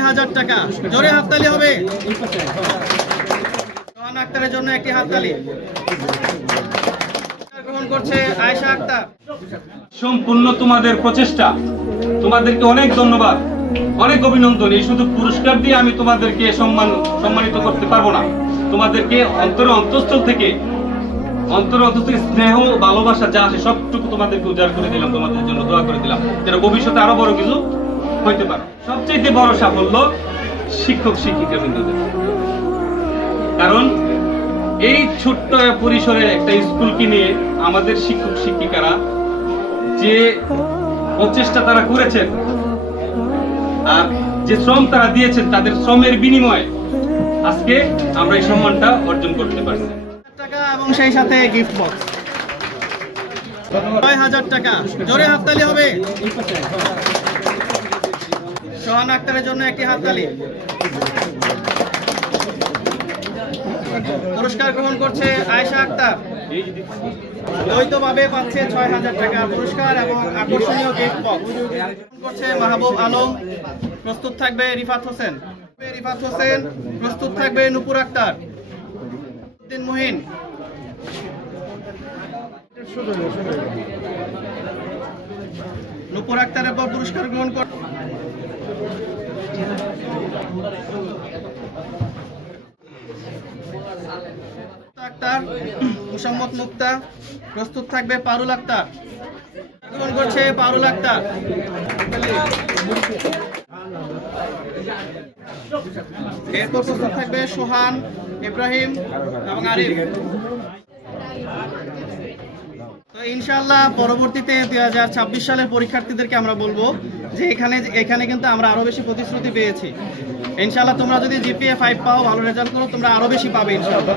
৬,০০০ টাকা। জোরে হাততালি হবে। সোহান আক্তারের জন্য একটি হাততালি। গ্রহণ করছে আয়েশা আক্তার। সম্পূর্ণ তোমাদের প্রচেষ্টা, তোমাদেরকে অনেক ধন্যবাদ, অনেক অভিনন্দন। এই শুধু পুরস্কার দিয়ে আমি তোমাদেরকে সম্মানিত করতে পারবো না। তোমাদেরকে অন্তঃস্থল থেকে স্নেহ ভালোবাসা যা আছে সবটুকু তোমাদেরকে উজাড় করে দিলাম, তোমাদের জন্য দোয়া করে দিলাম যেন ভবিষ্যতে আরো বড় কিছু হইতে পারে। সবচেয়ে বড় সাফল্য শিক্ষক শিক্ষিকা বৃন্দদের, কারণ এই ছোট্ট পরিসরে একটা স্কুলকে নিয়ে আমাদের শিক্ষক শিক্ষিকারা যে প্রচেষ্টা তারা করেছেন আর যে শ্রম তারা দিয়েছেন, তাদের শ্রমের বিনিময়ে আজকে আমরা এই সম্মানটা অর্জন করতে পারছি। টাকা এবং সেই সাথে গিফট বক্স। ৬,০০০ টাকা। জোরে হাততালি হবে। সোহান আক্তারের জন্য একটি হাততালি। পুরস্কার গ্রহণ করছে আয়েশা আক্তার। দ্বৈতভাবে পাচ্ছে ৬,০০০ টাকার পুরস্কার এবং আকর্ষণীয় গিফট বক্স। করছে মাহবুব আলম। প্রস্তুত থাকবে রিফাত হোসেন। প্রস্তুত থাকবে নুপুর আক্তার। মুহিন। নুপুর আক্তারের পর পুরস্কার গ্রহণ কর আক্তার, মুসাম্মদ মুক্তা। প্রস্তুত থাকবে পারুল আক্তার। গ্রহণ করছে পারুল আক্তার। এরপর প্রস্তুত থাকবে সোহান, ইব্রাহিম এবং আরিফ। তো ইনশাআল্লাহ পরবর্তীতে 2026 সালের পরীক্ষার্থীদেরকে আমরা বলবো যে এখানে কিন্তু আমরা আরো বেশি প্রতিশ্রুতি পেয়েছি। ইনশাআল্লাহ তোমরা যদি জিপিএ 5 পাও, ভালো রেজাল্ট করো, তোমরা আরো বেশি পাবে ইনশাআল্লাহ।